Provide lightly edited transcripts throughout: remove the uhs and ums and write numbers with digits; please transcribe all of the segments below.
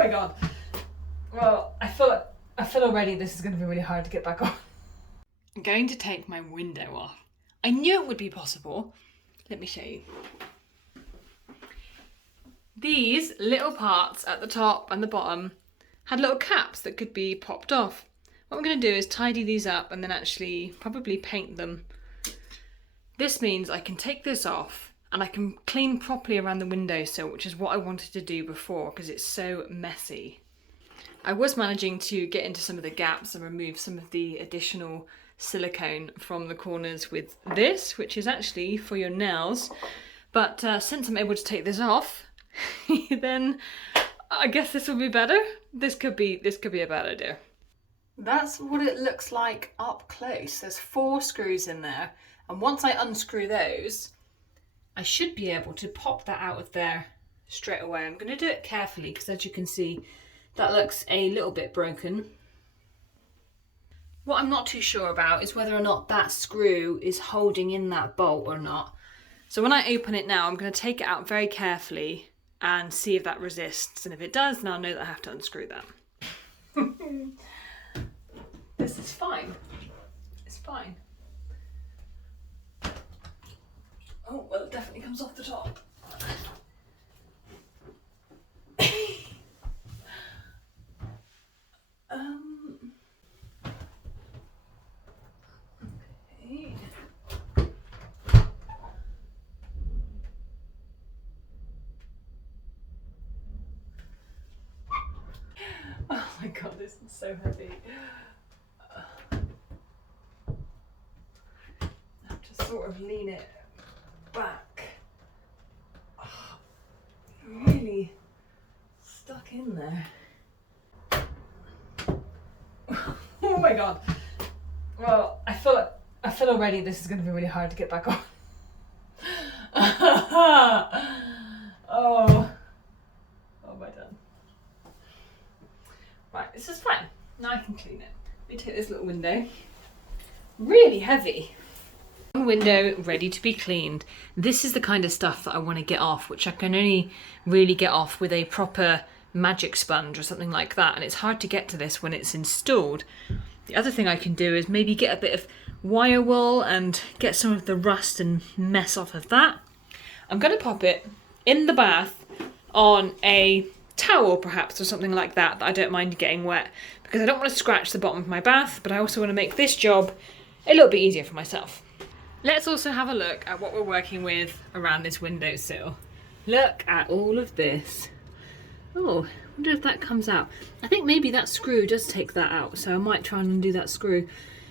my god. Well, I feel already this is going to be really hard to get back on. I'm going to take my window off. I knew it would be possible. Let me show you. These little parts at the top and the bottom had little caps that could be popped off. What I'm going to do is tidy these up and then actually probably paint them. This means I can take this off and I can clean properly around the windowsill, which is what I wanted to do before because it's so messy. I was managing to get into some of the gaps and remove some of the additional silicone from the corners with this, which is actually for your nails. But since I'm able to take this off, then I guess this will be better. This could be a bad idea. That's what it looks like up close. There's 4 screws in there, and once I unscrew those, I should be able to pop that out of there straight away. I'm going to do it carefully because, as you can see, that looks a little bit broken. What I'm not too sure about is whether or not that screw is holding in that bolt or not. So when I open it now, I'm going to take it out very carefully and see if that resists. And if it does, then I'll know that I have to unscrew that. This is fine. It's fine. Oh, well, it definitely comes off the top. Okay. Oh my god, this is so heavy. I have to sort of lean it back. Oh, really stuck in there. Oh my god. Well, I feel already this is going to be really hard to get back on. Oh. What have I done? Right, this is fine. Now I can clean it. Let me take this little window. Really heavy. One window ready to be cleaned. This is the kind of stuff that I want to get off, which I can only really get off with a proper magic sponge or something like that, and it's hard to get to this when it's installed. The other thing I can do is maybe get a bit of wire wool and get some of the rust and mess off of that. I'm going to pop it in the bath on a towel perhaps or something like that I don't mind getting wet, because I don't want to scratch the bottom of my bath, but I also want to make this job a little bit easier for myself. Let's also have a look at what we're working with around this windowsill. Look at all of this. Oh, I wonder if that comes out. I think maybe that screw does take that out, so I might try and undo that screw.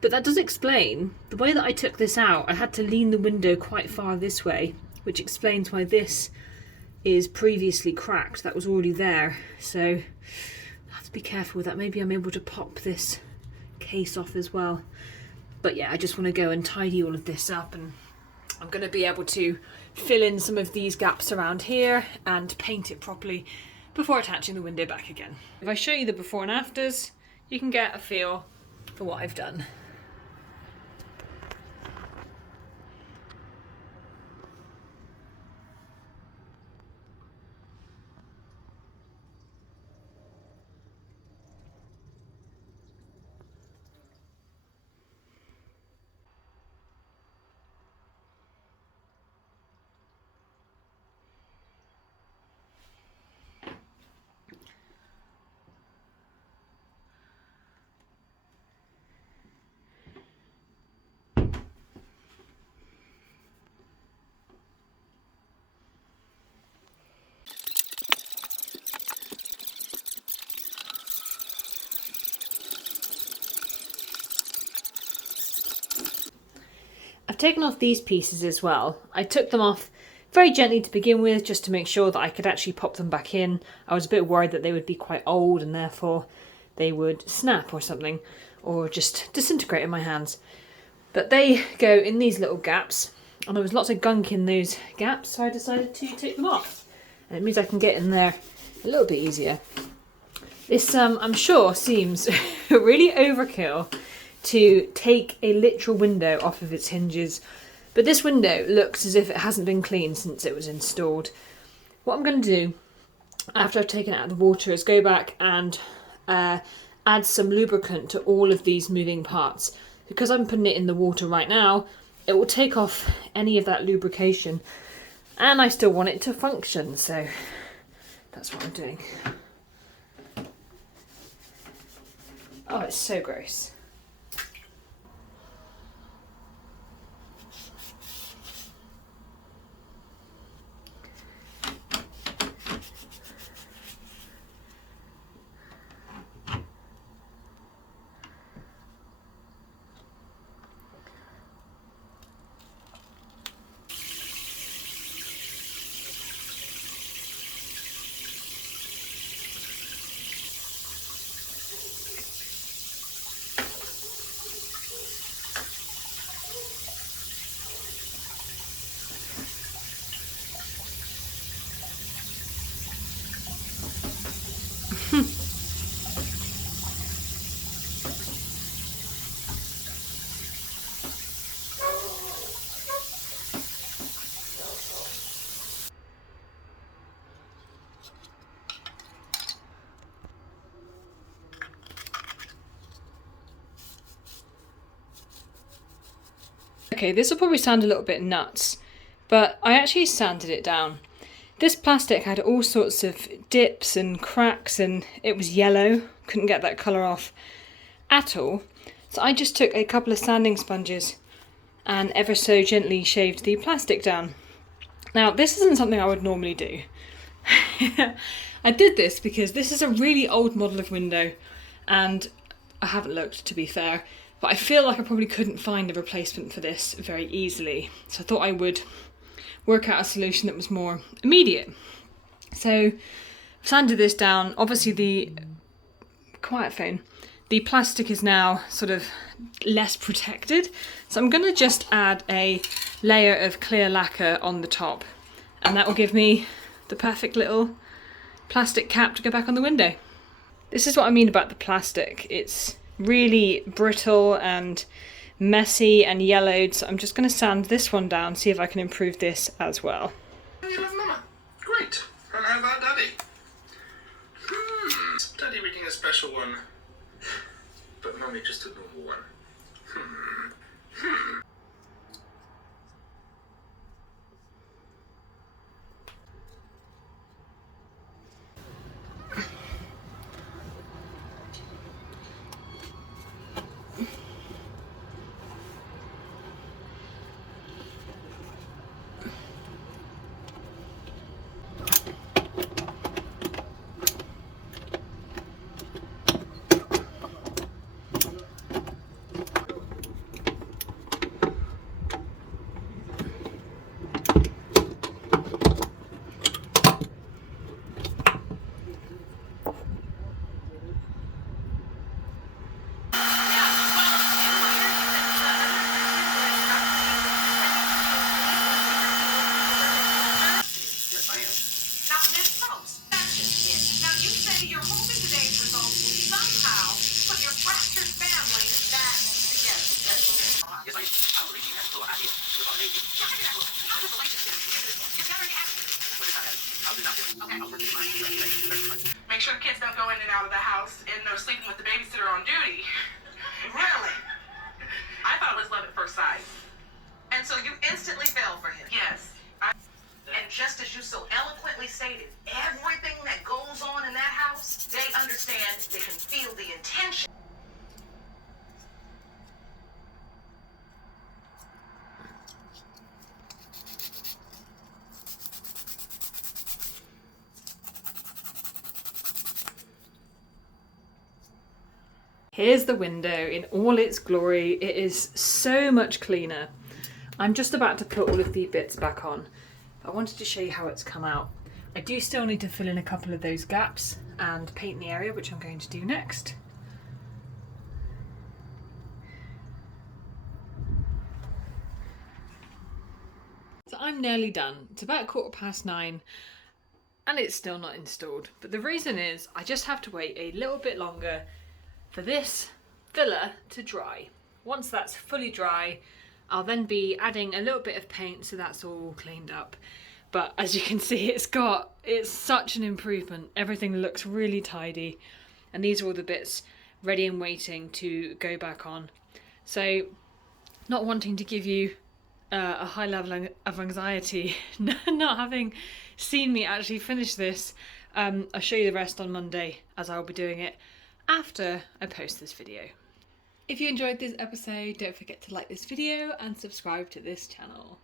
But that does explain the way that I took this out. I had to lean the window quite far this way, which explains why this is previously cracked. That was already there, so I have to be careful with that. Maybe I'm able to pop this case off as well. But yeah, I just want to go and tidy all of this up, and I'm going to be able to fill in some of these gaps around here and paint it properly before attaching the window back again. If I show you the before and afters, you can get a feel for what I've done. I've taken off these pieces as well. I took them off very gently to begin with, just to make sure that I could actually pop them back in. I was a bit worried that they would be quite old and therefore they would snap or something, or just disintegrate in my hands. But they go in these little gaps, and there was lots of gunk in those gaps, so I decided to take them off. And it means I can get in there a little bit easier. This, I'm sure, seems really overkill to take a literal window off of its hinges, but this window looks as if it hasn't been cleaned since it was installed. What I'm going to do after I've taken it out of the water is go back and add some lubricant to all of these moving parts. Because I'm putting it in the water right now, it will take off any of that lubrication, and I still want it to function, so that's what I'm doing. Oh, it's so gross. Okay, this will probably sound a little bit nuts, but I actually sanded it down. This plastic had all sorts of dips and cracks and it was yellow, couldn't get that colour off at all. So I just took a couple of sanding sponges and ever so gently shaved the plastic down. Now, this isn't something I would normally do. I did this because this is a really old model of window and I haven't looked, to be fair, but I feel like I probably couldn't find a replacement for this very easily. So I thought I would work out a solution that was more immediate. So I've sanded this down. Obviously the plastic is now sort of less protected. So I'm going to just add a layer of clear lacquer on the top, and that will give me the perfect little plastic cap to go back on the window. This is what I mean about the plastic. It's really brittle and messy and yellowed, so I'm just going to sand this one down, see if I can improve this as well. You love Mama. Great. And how about Daddy? Daddy making a special one. But Mummy just a normal one. Make sure the kids don't go in and out of the house and no sleeping with the babysitter on duty. Really? I thought it was love at first sight. And so you instantly fell for him. Yes. And just as you so eloquently stated, everything that goes on in that house, they understand, they can feel the intention. Here's the window in all its glory. It is so much cleaner. I'm just about to put all of the bits back on. I wanted to show you how it's come out. I do still need to fill in a couple of those gaps and paint the area, which I'm going to do next. So I'm nearly done. It's about 9:15 and it's still not installed. But the reason is I just have to wait a little bit longer for this filler to dry. Once that's fully dry, I'll then be adding a little bit of paint so that's all cleaned up. but as you can see, it's such an improvement. Everything looks really tidy, and these are all the bits ready and waiting to go back on. So, not wanting to give you a high level of anxiety, not having seen me actually finish this, I'll show you the rest on Monday, as I'll be doing it after I post this video. If you enjoyed this episode, don't forget to like this video and subscribe to this channel.